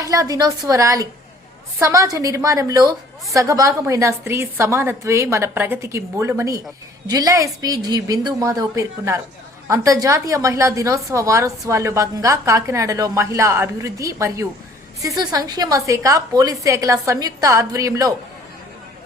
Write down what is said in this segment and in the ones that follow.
మహిళా దినోత్సవ ర్యాలీ సమాజ నిర్మాణంలో సగభాగమైన స్త్రీ సమానత్వే మన ప్రగతికి మూలమని జిల్లా ఎస్పీ జి బిందు మాధవ్ పేర్కొన్నారు. అంతర్జాతీయ మహిళా దినోత్సవ వారోత్సవాల్లో భాగంగా కాకినాడలో మహిళా అభివృద్ధి మరియు శిశు సంక్షేమ శాఖ పోలీస్ శాఖల సంయుక్త ఆధ్వర్యంలో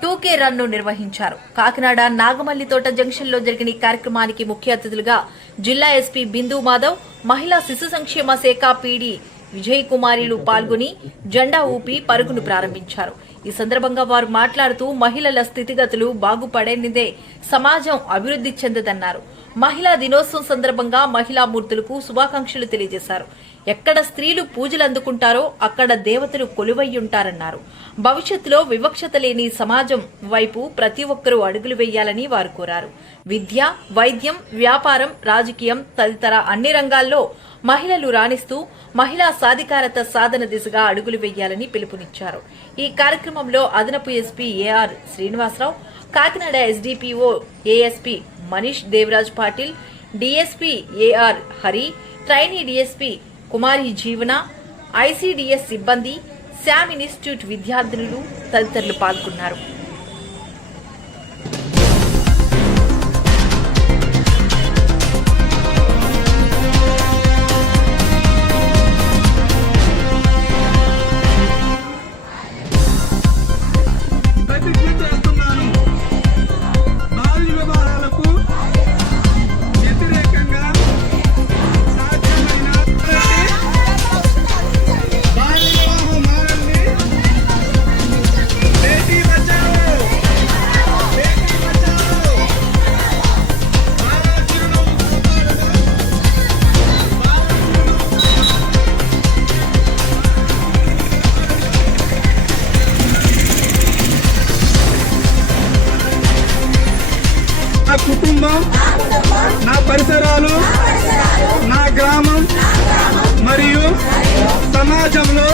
2K రన్ ను నిర్వహించారు. కాకినాడ నాగమల్లితోట జంక్షన్ లో జరిగిన ఈ కార్యక్రమానికి ముఖ్య అతిథులుగా జిల్లా ఎస్పీ బిందు మాధవ్, మహిళా శిశు సంక్షేమ శాఖ పీడీ విజయ్ కుమారిలు పాల్గొని జెండా ఊపి పరుగును ప్రారంభించారు. ఈ సందర్భంగా వారు మాట్లాడుతూ మహిళల స్థితిగతులు బాగుపడేనిదే సమాజం అభివృద్ధి చెందదన్నారు. మహిళా దినోత్సవం సందర్భంగా మహిళా మూర్తులకు శుభాకాంక్షలు తెలియజేశారు. ఎక్కడ స్త్రీలు పూజలు అందుకుంటారో అక్కడ దేవతలు కొలువయ్యుంటారన్నారు. భవిష్యత్తులో వివక్షత లేని సమాజం వైపు ప్రతి ఒక్కరూ అడుగులు వేయాలని వారు కోరారు. విద్య, వైద్యం, వ్యాపారం, రాజకీయం తదితర అన్ని రంగాల్లో మహిళలు రాణిస్తూ మహిళా సాధికారత సాధన దిశగా అడుగులు వేయాలని పిలుపునిచ్చారు. ఈ కార్యక్రమంలో అదనపు SP AR Srinivasarao, Kakinada SDPO ASP Manish Devraj Patil, DSP AR Hari, trainee DSP కుమారి జీవన, ఐసీడీఎస్ సిబ్బంది, శామ్ ఇన్స్టిట్యూట్ విద్యార్థినులు తదితరులు పాల్గొన్నారు. నా కుటుంబం, నా పరిసరాలు, నా గ్రామం మరియు సమాజంలో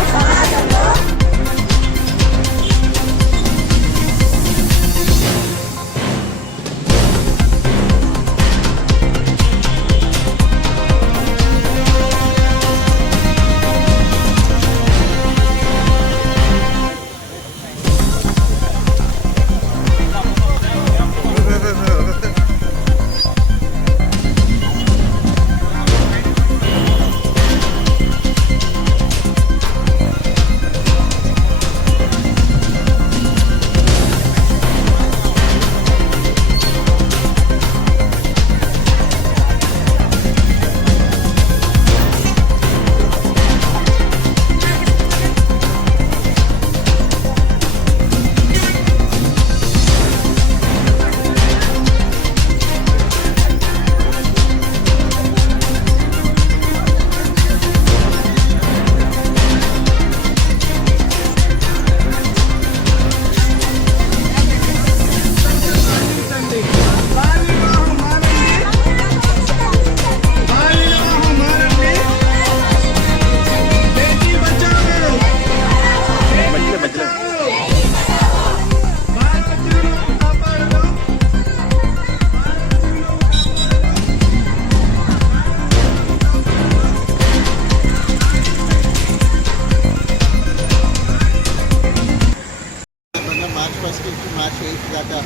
మార్చ్ 8 దాకా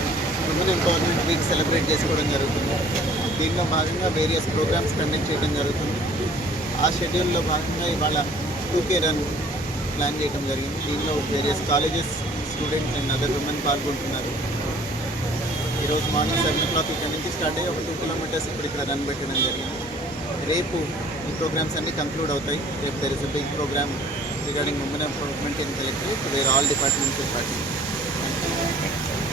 ఉమెన్ ఎంపవర్మెంట్ వీక్ సెలబ్రేట్ చేసుకోవడం జరుగుతుంది. దీనిలో భాగంగా వేరియస్ ప్రోగ్రామ్స్ కండక్ట్ చేయడం జరుగుతుంది. ఆ షెడ్యూల్లో భాగంగా ఇవాళ 2K రన్ ప్లాన్ చేయడం జరిగింది. దీనిలో various colleges students and other women పాల్గొంటున్నారు. ఈరోజు మార్నింగ్ 7 o'clock ఇక్కడ నుంచి స్టార్ట్ అయ్యి ఒక 2 kilometers ఇప్పుడు ఇక్కడ రన్ పెట్టడం జరిగింది. రేపు ఈ ప్రోగ్రామ్స్ అన్నీ కంక్లూడ్ అవుతాయి. రేపు there is a big program regarding women empowerment in collectorate where all departments will participate.